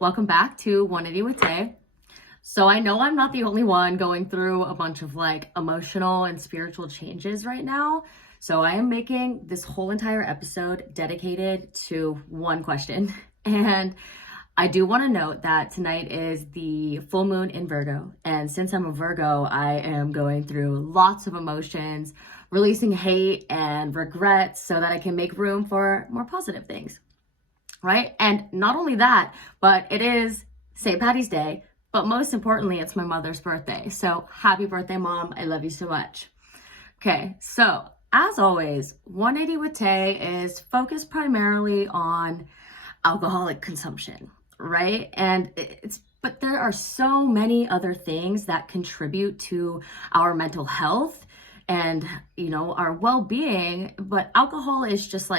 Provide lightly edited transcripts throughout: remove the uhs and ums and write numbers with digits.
Welcome back to 180 with Tay. So I know I'm not the only one going through a bunch of emotional and spiritual changes right now. So I am making this whole entire episode dedicated to one question. And I do want to note that tonight is the full moon in Virgo. And since I'm a Virgo, I am going through lots of emotions, releasing hate and regrets so that I can make room for more positive things. Right? And not only that, but it is St. Patty's Day, but most importantly, it's my mother's birthday. So happy birthday, Mom. I love you so much. Okay, so as always, 180 with Tay is focused primarily on alcoholic consumption, right? But there are so many other things that contribute to our mental health and, our well-being, but alcohol is just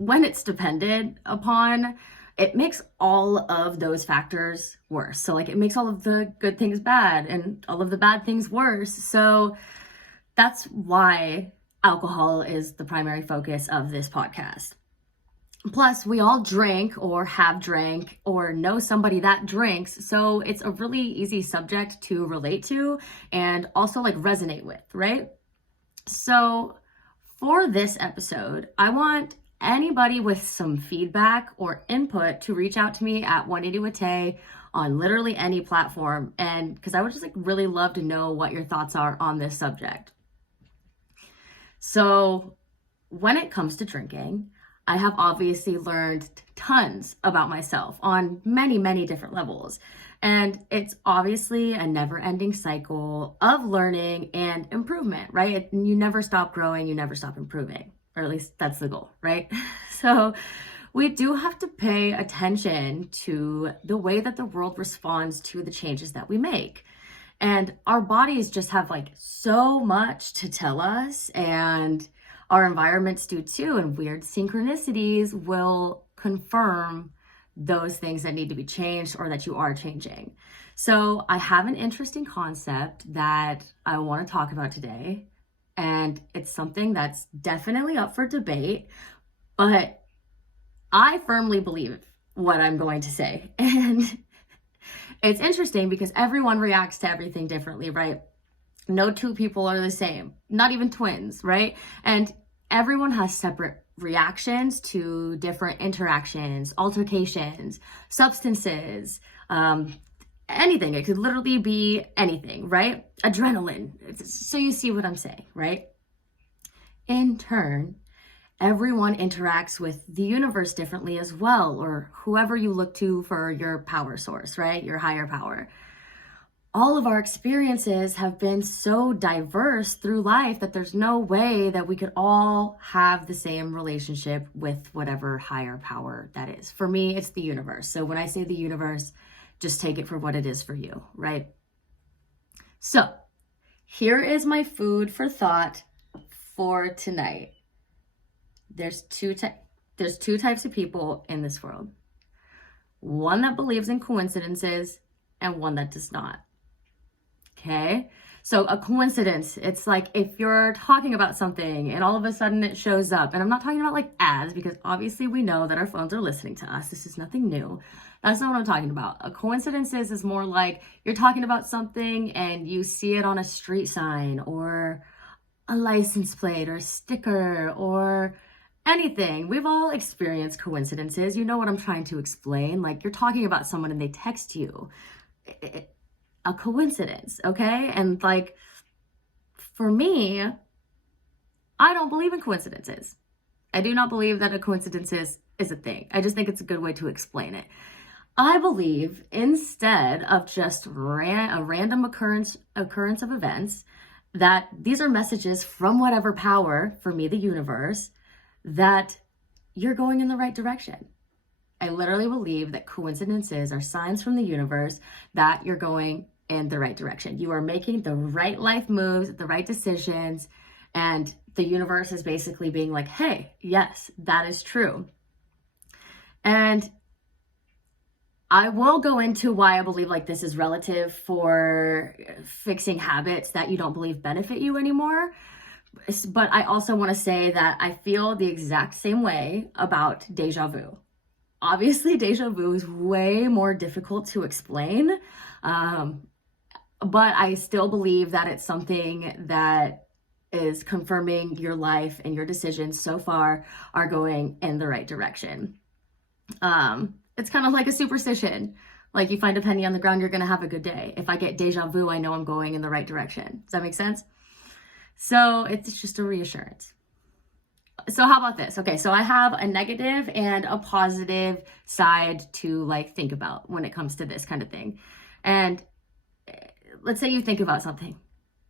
when it's depended upon, it makes all of those factors worse. So it makes all of the good things bad and all of the bad things worse. So that's why alcohol is the primary focus of this podcast. Plus, we all drink or have drank or know somebody that drinks. So it's a really easy subject to relate to and also resonate with, right? So for this episode, I want anybody with some feedback or input to reach out to me at 180 with Tay on literally any platform. And because I would just really love to know what your thoughts are on this subject. So when it comes to drinking, I have obviously learned tons about myself on many, many different levels. And it's obviously a never-ending cycle of learning and improvement, right? You never stop growing, you never stop improving. Or at least that's the goal, right? So we do have to pay attention to the way that the world responds to the changes that we make. And our bodies just have so much to tell us, and our environments do too, and weird synchronicities will confirm those things that need to be changed or that you are changing. So I have an interesting concept that I want to talk about today. And it's something that's definitely up for debate, but I firmly believe what I'm going to say. And it's interesting because everyone reacts to everything differently, right? No two people are the same, not even twins, right? And everyone has separate reactions to different interactions, altercations, substances, anything. It could literally be anything, right? Adrenaline. So you see what I'm saying, right? In turn, everyone interacts with the universe differently as well, or whoever you look to for your power source, right? Your higher power. All of our experiences have been so diverse through life that there's no way that we could all have the same relationship with whatever higher power that is. For me, it's the universe. So when I say the universe, just take it for what it is for you, right? So here is my food for thought for tonight. There's two types of people in this world. One that believes in coincidences and one that does not. Okay? So a coincidence, it's if you're talking about something and all of a sudden it shows up, and I'm not talking about ads, because obviously we know that our phones are listening to us. This is nothing new. That's not what I'm talking about. A coincidence is more you're talking about something and you see it on a street sign or a license plate or a sticker or anything. We've all experienced coincidences. You know what I'm trying to explain. You're talking about someone and they text you. A coincidence, okay? And for me, I don't believe in coincidences. I do not believe that a coincidence is a thing. I just think it's a good way to explain it. I believe instead of just a random occurrence of events, that these are messages from whatever power, for me, the universe, that you're going in the right direction. I literally believe that coincidences are signs from the universe that you're going in the right direction. You are making the right life moves, the right decisions, and the universe is basically being hey, yes, that is true. And I will go into why I believe this is relative for fixing habits that you don't believe benefit you anymore. But I also want to say that I feel the exact same way about deja vu. obviously deja vu is way more difficult to explain. But I still believe that it's something that is confirming your life and your decisions so far are going in the right direction. It's kind of like a superstition. Like you find a penny on the ground, you're going to have a good day. If I get deja vu, I know I'm going in the right direction. Does that make sense? So it's just a reassurance. So how about this? Okay, so I have a negative and a positive side to like think about when it comes to this kind of thing. And let's say you think about something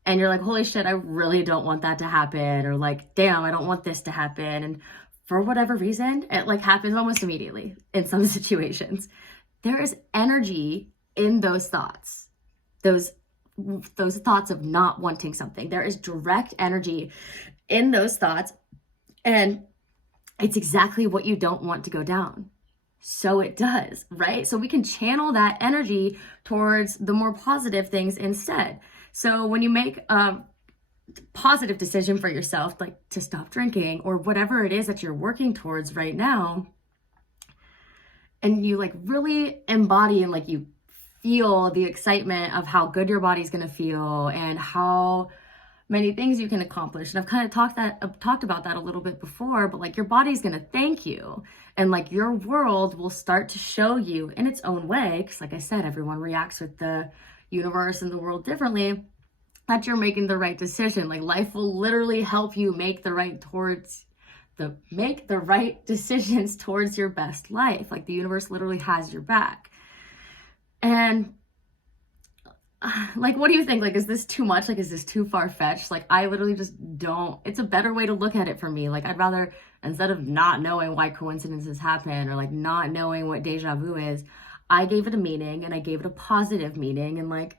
and you're like, holy shit, I really don't want that to happen. Or like, damn, I don't want this to happen. And for whatever reason, it like happens almost immediately in some situations. There is energy in those thoughts, those thoughts of not wanting something. There is direct energy in those thoughts, and it's exactly what you don't want to go down. So it does, right? So we can channel that energy towards the more positive things instead. So when you make a positive decision for yourself, like to stop drinking or whatever it is that you're working towards right now, and you like really embody and like you feel the excitement of how good your body's going to feel and how many things you can accomplish. And I've kind of talked about that a little bit before, but like your body's going to thank you, and like your world will start to show you in its own way, because like I said, everyone reacts with the universe and the world differently, that you're making the right decision. Like life will literally help you make the right decisions towards your best life. Like the universe literally has your back. And like, what do you think? Like, is this too much? Like, is this too far-fetched? Like, I literally just don't. It's a better way to look at it for me. Like, I'd rather, instead of not knowing why coincidences happen or like not knowing what deja vu is, I gave it a meaning, and I gave it a positive meaning. And like,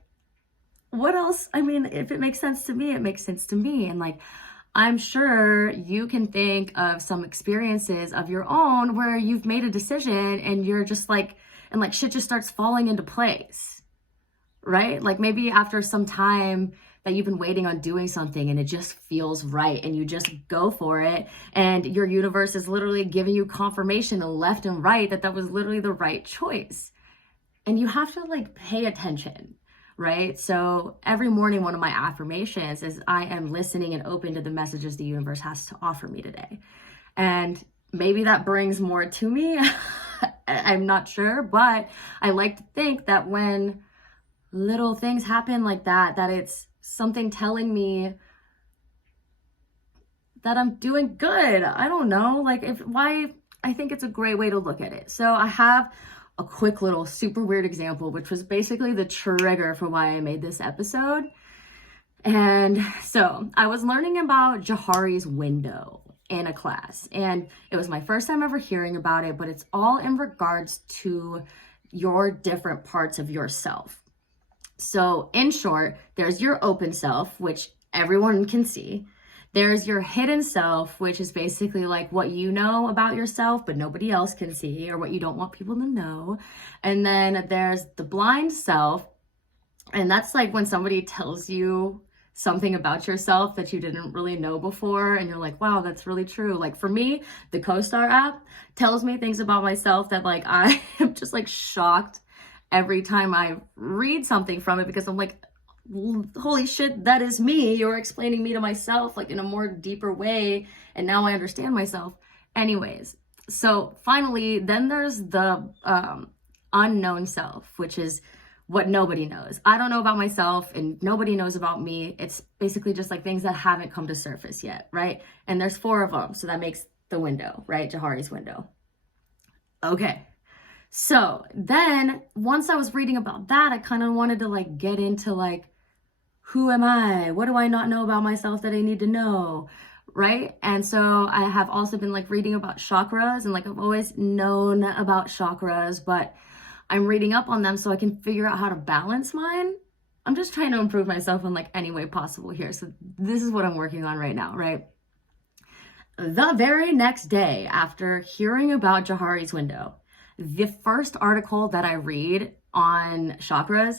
what else? I mean, if it makes sense to me, it makes sense to me. And like, I'm sure you can think of some experiences of your own where you've made a decision and you're just like, and like shit just starts falling into place, right? Like maybe after some time that you've been waiting on doing something and it just feels right and you just go for it, and your universe is literally giving you confirmation left and right that that was literally the right choice. And you have to like pay attention, right? So every morning, one of my affirmations is I am listening and open to the messages the universe has to offer me today. And maybe that brings more to me. I'm not sure, but I like to think that when little things happen like that, that it's something telling me that I'm doing good. I don't know, like I think it's a great way to look at it. So I have a quick little super weird example, which was basically the trigger for why I made this episode. And so I was learning about Johari's window in a class, and it was my first time ever hearing about it, but it's all in regards to your different parts of yourself. So in short, there's your open self, which everyone can see. There's your hidden self, which is basically like what you know about yourself, but nobody else can see, or what you don't want people to know. And then there's the blind self. And that's like when somebody tells you something about yourself that you didn't really know before, and you're like, wow, that's really true. Like for me, the CoStar app tells me things about myself that like I am just like shocked every time I read something from it, because I'm like, holy shit, that is me. You're explaining me to myself like in a more deeper way, and now I understand myself. Anyways, so finally, then there's the unknown self, which is what nobody knows. I don't know about myself, and nobody knows about me. It's basically just like things that haven't come to surface yet, right? And there's 4 of them, so that makes the window, right? Johari's window. Okay. So then once I was reading about that, I kind of wanted to like get into like, who am I? What do I not know about myself that I need to know? Right? And so I have also been like reading about chakras, and like I've always known about chakras, but I'm reading up on them so I can figure out how to balance mine. I'm just trying to improve myself in like any way possible here. So this is what I'm working on right now, right? The very next day after hearing about Johari's window, the first article that I read on chakras,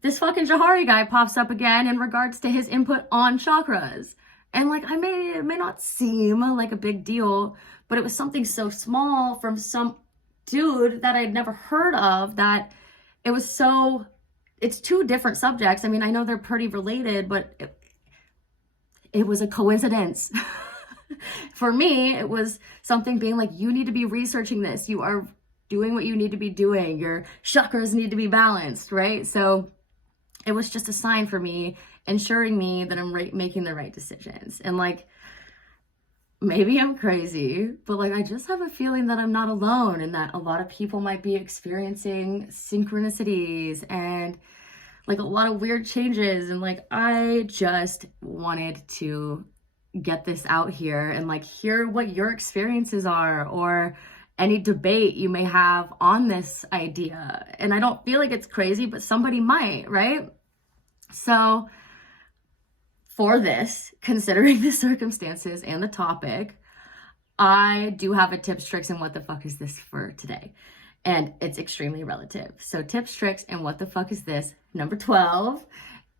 this fucking Johari guy pops up again in regards to his input on chakras. And like, it may not seem like a big deal, but it was something so small from some dude that I'd never heard of, that it was so, it's two different subjects. I mean, I know they're pretty related, but it was a coincidence. For me, it was something being like, you need to be researching this. You are doing what you need to be doing. Your chakras need to be balanced, right? So it was just a sign for me, ensuring me that I'm making the right decisions. And like, maybe I'm crazy, but like, I just have a feeling that I'm not alone, and that a lot of people might be experiencing synchronicities and like a lot of weird changes. And like, I just wanted to get this out here and like hear what your experiences are, or any debate you may have on this idea. And I don't feel like it's crazy, but somebody might, right? So for this, considering the circumstances and the topic, I do have a tips, tricks, and what the fuck is this for today. And it's extremely relative. So tips, tricks, and what the fuck is this, number 12,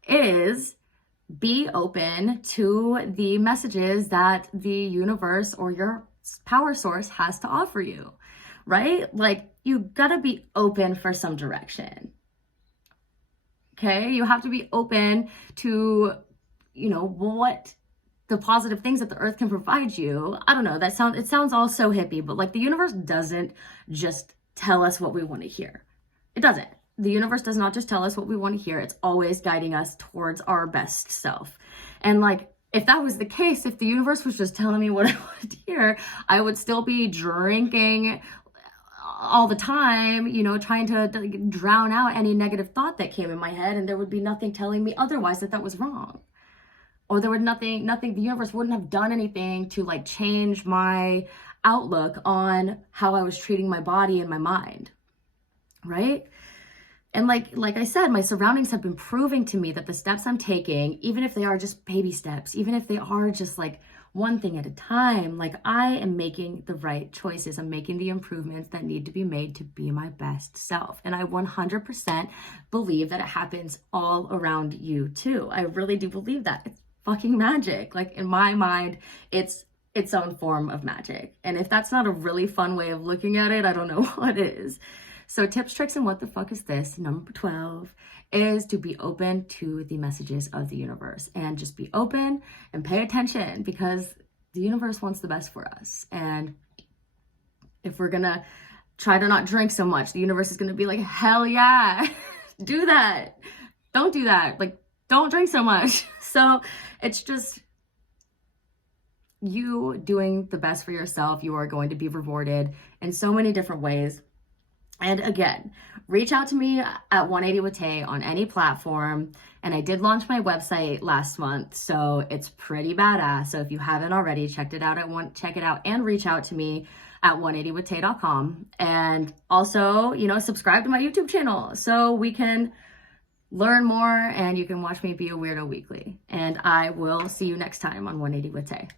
is be open to the messages that the universe or your power source has to offer you, right? Like, you gotta be open for some direction. Okay? You have to be open to, you know, what the positive things that the earth can provide you. I don't know, it sounds all so hippie, but like, the universe doesn't just tell us what we want to hear. It doesn't. The universe does not just tell us what we want to hear. It's always guiding us towards our best self. And like, if that was the case, if the universe was just telling me what I wanted to hear, I would still be drinking all the time, you know, trying to drown out any negative thought that came in my head, and there would be nothing telling me otherwise that was wrong. Or there would nothing, the universe wouldn't have done anything to like change my outlook on how I was treating my body and my mind, right? And like I said, my surroundings have been proving to me that the steps I'm taking, even if they are just baby steps, even if they are just like one thing at a time, like, I am making the right choices. I'm making the improvements that need to be made to be my best self. And I 100% believe that it happens all around you too. I really do believe that. It's fucking magic. Like, in my mind, it's its own form of magic. And if that's not a really fun way of looking at it, I don't know what is. So tips, tricks, and what the fuck is this, number 12, is to be open to the messages of the universe, and just be open and pay attention, because the universe wants the best for us. And if we're gonna try to not drink so much, the universe is gonna be like, hell yeah, do that. Don't do that. Like, don't drink so much. So it's just you doing the best for yourself. You are going to be rewarded in so many different ways. And again, reach out to me at 180 with Tay on any platform. And I did launch my website last month, so it's pretty badass. So if you haven't already, check it out and reach out to me at 180withtay.com. And also, you know, subscribe to my YouTube channel so we can learn more and you can watch me be a weirdo weekly. And I will see you next time on 180 with Tay.